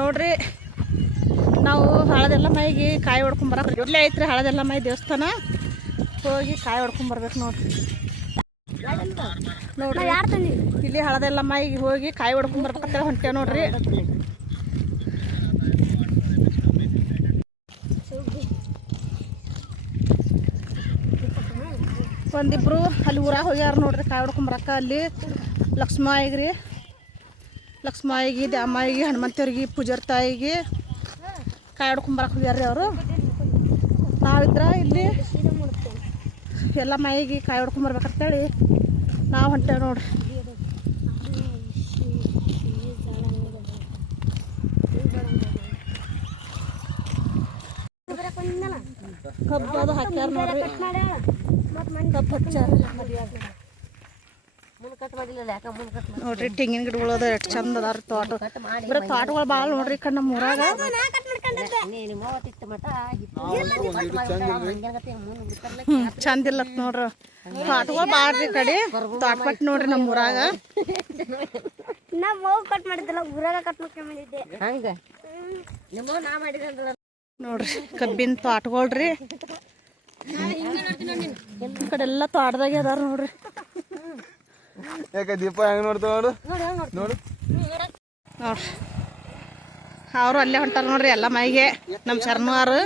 ನೋಡ್ರಿ ನಾವು ಹಳದೆಲ್ಲ ಮೈಗೆ ಕಾಯಿ ಹೊಡ್ಕೊಂಬರಕ್ಕೆ ಇಲ್ಲೇ ಐತ್ರಿ ಹಳದೆಲ್ಲ ಮೈ ದೇವಸ್ಥಾನ ಹೋಗಿ ಕಾಯಿ ಹೊಡ್ಕೊಂಬರ್ಬೇಕು ನೋಡ್ರಿ. ನೋಡ್ರಿ ಇಲ್ಲಿ ಹಳದೆಲ್ಲ ಮೈಗೆ ಹೋಗಿ ಕಾಯಿ ಹೊಡ್ಕೊಂಬರ್ಬೇಕಂತ ಹೊಂಟೇವೆ ನೋಡ್ರಿ. ಒಂದಿಬ್ರು ಅಲ್ಲಿ ಊರಾಗ ಹೋಗ್ಯಾರ ನೋಡ್ರಿ ಕಾಯಿ ಹೊಡ್ಕೊಂಬರಕ್ಕ. ಅಲ್ಲಿ ಲಕ್ಷ್ಮಾಯಿಗೆ ದ್ಯಾಮಾಯಿಗೆ ಹನುಮಂತವ್ರಿಗೆ ಪೂಜಾರ್ ತಾಯಿಗೆ ಕಾಯಿ ಹೊಡ್ಕೊಂಬರಕ್ಕೆ ಹೋಗ್ಯಾರ್ರಿ ಅವರು. ನಾವಿದ್ರ ಇಲ್ಲಿ ಎಲ್ಲ ಮೈಗೆ ಕಾಯಿ ಹೊಡ್ಕೊಂಬರ್ಬೇಕಂತೇಳಿ ನಾವು ಹೊಂಟೇವೆ ನೋಡ್ರಿ. ಕಬ್ಬು ಅದು ಹಾಕ್ಯಾರ ನೋಡ್ರಿ. ಕಬ್ಬು ಹಚ್ಚಾರ ನೋಡ್ರಿ. ತೆಂಗಿನ ಗಿಡಗಳು ಅದು ಎಷ್ಟು ಚಂದ ಅದಾರ. ತೋಟ ಬರೀ ತೋಟಗಳು ಭಾಳ ನೋಡ್ರಿ ಕಣ್ಣ ನಮ್ಮೂರಾಗ. ಚಂದ ಇಲ್ಲ ನೋಡ್ರಿ ತೋಟಗಳು ಭಾಳ ರೀ ಕಡೆ. ತೋಟ ಪಟ್ಟಿ ನೋಡ್ರಿ ನಮ್ಮೂರಾಗ. ನೋಡ್ರಿ ಕಬ್ಬಿನ ತೋಟಗಳ್ರಿ. ಈ ಕಡೆ ಎಲ್ಲ ತೋಟದಾಗೆ ಅದಾರ ನೋಡ್ರಿ. ದೀಪ ಹೆಂಗ್ ನೋಡ್ತಾವ ನೋಡು ನೋಡ್ರಿ. ಅವರು ಅಲ್ಲೇ ಹೊಂಟಾರ ನೋಡ್ರಿ ಎಲ್ಲ ಮೈಗೆ. ನಮ್ಮ ಶರಣರು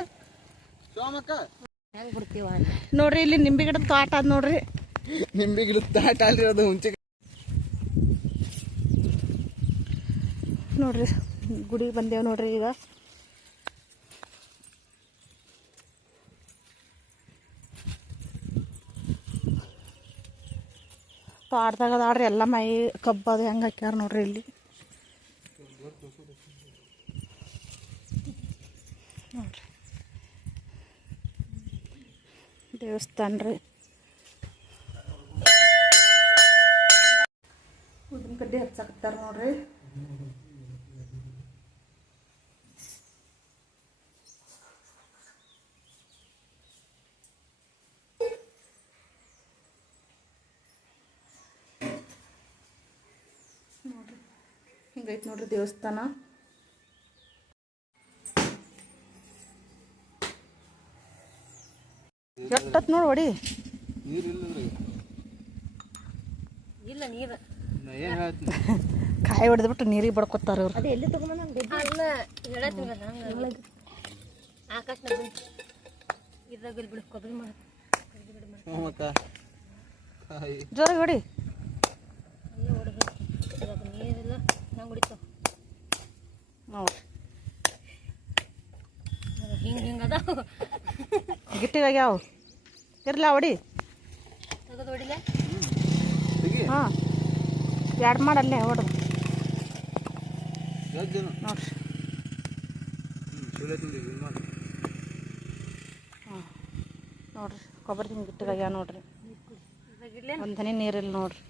ನೋಡ್ರಿ ಇಲ್ಲಿ ನಿಂಬೆ ಗಿಡದ ತೋಟ ಅದ ನೋಡ್ರಿ. ನಿಂಬೆ ಗಿಡದ ತೋಟ ಅಲ್ರಿ ಅದು ಹುಂಚಿ ನೋಡ್ರಿ. ಗುಡಿಗೆ ಬಂದೇವ್ ನೋಡ್ರಿ ಈಗ. ತೋಟದಾಗ ಅದಾಡ್ರಿ ಎಲ್ಲ ಮೈ ಕಬ್ಬು ಅದು ಹೆಂಗೆ ಹಾಕ್ಯಾರ ನೋಡ್ರಿ ಇಲ್ಲಿ. ನೋಡ್ರಿ ದೇವಸ್ಥಾನ ರೀ. ಉದ್ದಿನ ಕಡ್ಡಿ ಹಚ್ಚಾಕತ್ತಾರ ನೋಡ್ರಿ. ನೋಡ್ರಿ ಹಿಂಗೈತೆ ನೋಡ್ರಿ ದೇವಸ್ಥಾನ. ಎಷ್ಟತ್ ನೋಡಿ ಹೊಡಿ. ಕಾಯಿ ಹೊಡೆದ್ಬಿಟ್ಟು ನೀರಿಗೆ ಬಡ್ಕೊತಾರ ಅವ್ರು. ಜೋರಾಗಿ ಹೊಡಿ. ಗಿಟ್ಟಿಗಾಗ್ಯಾವ ಇರ್ಲ ಹೊಡಿ. ಹಾಂ ಎರಡು ಮಾಡಲ್ಲೇ ಹೊಡೆದು ನೋಡ್ರಿ. ಹಾಂ ನೋಡ್ರಿ ಕೊಬ್ಬರಿ ತಿಂದು ಗಿಟ್ಟಿಗಾಗ್ಯಾವ ನೋಡ್ರಿ. ಒಂದು ಹನಿ ನೀರಿಲ್ಲ ನೋಡ್ರಿ.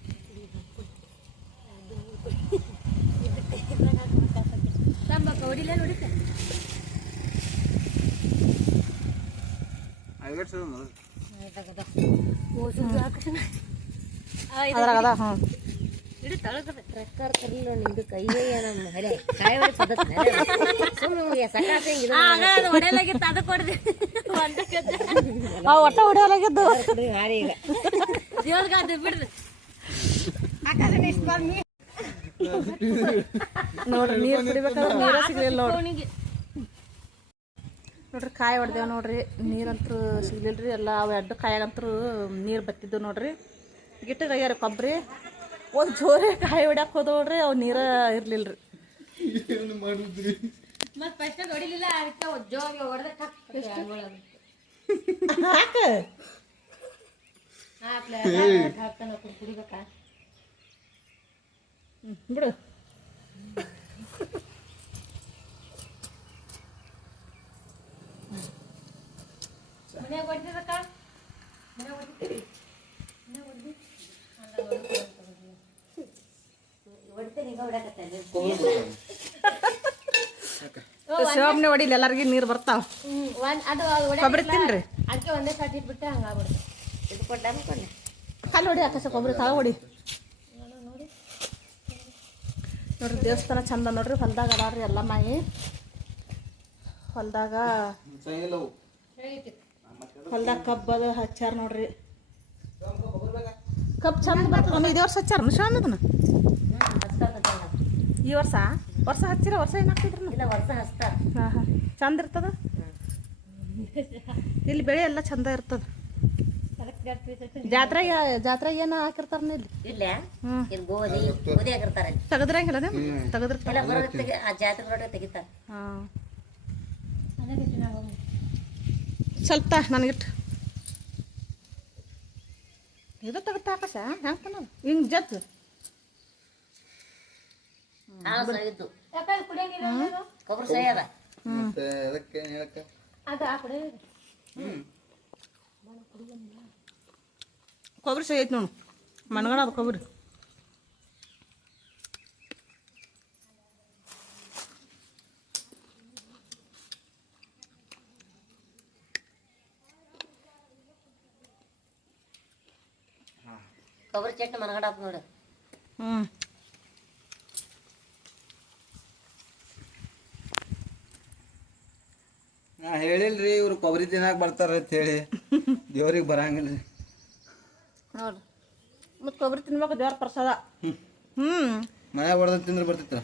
ಅದ್ರಾಗದ ಹಾಂ ಒಟ್ಟ ಹೊಡೆಯಲಾಗಿದ್ದು ನೋಡ್ರಿ. ನೀರು ಕುಡಿಬೇಕಾದ್ರೆ ನೀರ ಸಿಗ್ಲಿಲ್ಲ ನೋಡ್ರಿ. ನೋಡ್ರಿ ಕಾಯಿ ಹೊಡೆದೇವು ನೋಡ್ರಿ. ನೀರಂತೂ ಸಿಗ್ಲಿಲ್ರಿ. ಎಲ್ಲ ಅವು ಎರಡು ಕಾಯಾಗಂತೂ ನೀರು ಬತ್ತಿದ್ದು ನೋಡ್ರಿ. ಗಿಟ್ಟಗಾಗ್ಯಾರ ಕೊಬ್ಬರಿ. ಒಂದು ಜೋರೇ ಕಾಯಿ ಹೊಡ್ಯಾಕ ಹೋದ ನೋಡ್ರಿ ಅವು ನೀರ ಇರ್ಲಿಲ್ರಿ. ಬಿಡು ಶಿವಮ್ನೆ ಹೊಡಿಲಿ ಎಲ್ಲರಿಗೂ ನೀರು ಬರ್ತಾವ. ಕೊಬ್ಬರಿ ತಿನ್ರಿ. ಅದಕ್ಕೆ ಒಂದೇ ಸಾಟಿ ಇಟ್ಬಿಟ್ಟೆ ಹಂಗಾಗ್ಬಿಡುತ್ತೆ. ಇದು ಅಲ್ಲಿ ಹೊಡಿ ಆಕಾಶ ಕೊಬ್ಬರಿ ತಾವ ಹೊಡಿ. ನೋಡ್ರಿ ದೇವಸ್ಥಾನ ಚಂದ ನೋಡ್ರಿ. ಹೊಲ್ದಾಗ ಅದಾವ್ರಿ ಎಲ್ಲ ಮಾಯಿ. ಹೊಲ್ದಾಗ ಕಬ್ಬದು ಹಚ್ಚಾರ ನೋಡ್ರಿ. ಕಬ್ಬು ಚಂದ ಬರ್ತದ. ಇದೇ ವರ್ಷ ಹಚ್ಚಾರ ಶಾಮ್ ಇದನ್ನ ಈ ವರ್ಷ ಹಚ್ಚಿರ ವರ್ಷ ಏನಾಗ್ತಿದ್ರಿ ಇಲ್ಲ ವರ್ಷ ಹಚ್ತಾರ. ಹಾಂ ಹಾಂ ಚಂದ ಇರ್ತದ. ಇಲ್ಲಿ ಬೆಳೆ ಎಲ್ಲ ಚಂದ ಇರ್ತದ. ಜಾತ್ರೆಗೆ ಏನು ಹಾಕಿರ್ತಾರ ಇಲ್ಲಿ? ಇಲ್ಲ ಇಲ್ಲಿ ಗೋಧಿ ಹಾಕಿರ್ತಾರೆ. ತೆಗದ್ರಂಗಿಲ್ಲ ತೆಗದಿರ್ತಾರ. ಎಲ್ಲ ಬರೋದಕ್ಕೆ ಆ ಜಾತ್ರೆ ಬರೋದಕ್ಕೆ ತೆಗಿತಾರೆ. ಹಾಂ ಸ್ವಲ್ಪ ನನಗಿಟ್ಟು ಇದು ತೆಗತ್ತ ಆಕಾಶ ಹೆಂಗೆ ತನ ಹಿಂಗೆ ಜದ್ದು ಇದ್ದು ಕೊಬ್ಬರಿ ಸೈ ಅದ. ಕೊಬ್ಬರಿ ಸೈ ಐತಿ ನೋಡು. ಮನಗಣ ಅದು ಕೊಬ್ಬರಿ. ಕೊಬ್ಬರಿ ಚಟ್ನಿ ಮನಗಡ ಆತ್ ನೋಡಿ. ನಾ ಹೇಳಿಲ್ರಿ ಇವ್ರು ಕೊಬ್ಬರಿ ತಿನ್ನಾಕ ಬರ್ತಾರ ಅಂತ ಹೇಳಿ. ದೇವ್ರಿಗೆ ಬರಂಗಿಲ್ಲ ನೋಡ್ರಿ. ಮತ್ತು ಕೊಬ್ಬರಿ ತಿನ್ಬೇಕು ದೇವ್ರ ಪ್ರಸಾದ. ಮನ್ಯಾಗ ಹೊಡೆದ ತಿಂದ್ರೆ ಬರ್ತಿತ್ತ.